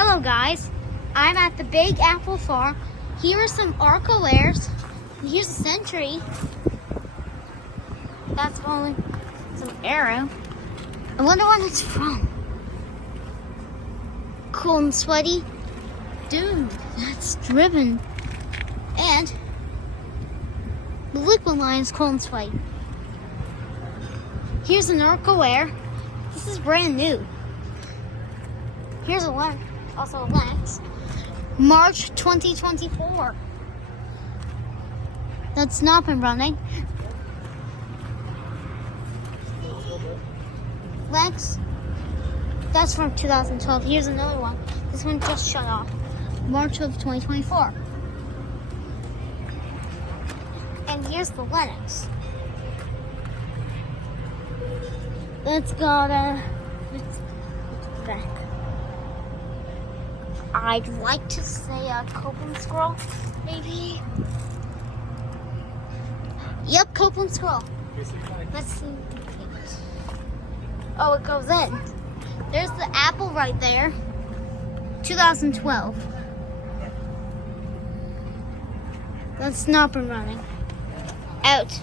Hello guys, I'm at the Big Apple Farm. Here are some Arcoaires. Here's a Sentry. That's only some Arrow. I wonder what it's from. Cool and sweaty. Dude, that's driven. And the liquid line is cool and sweaty. Here's an Arcoaire. This is brand new. Here's a one, also a Lex. March 2024. That's not been running. Lex, that's from 2012. Here's another one. This one just shut off. March of 2024. And here's the Lennox. It's got it's back. I'd like to say a Copeland Scroll, maybe. Yep, Copeland Scroll. Let's see. Oh, it goes in. There's the Apple right there. 2012. That's not been running. Out.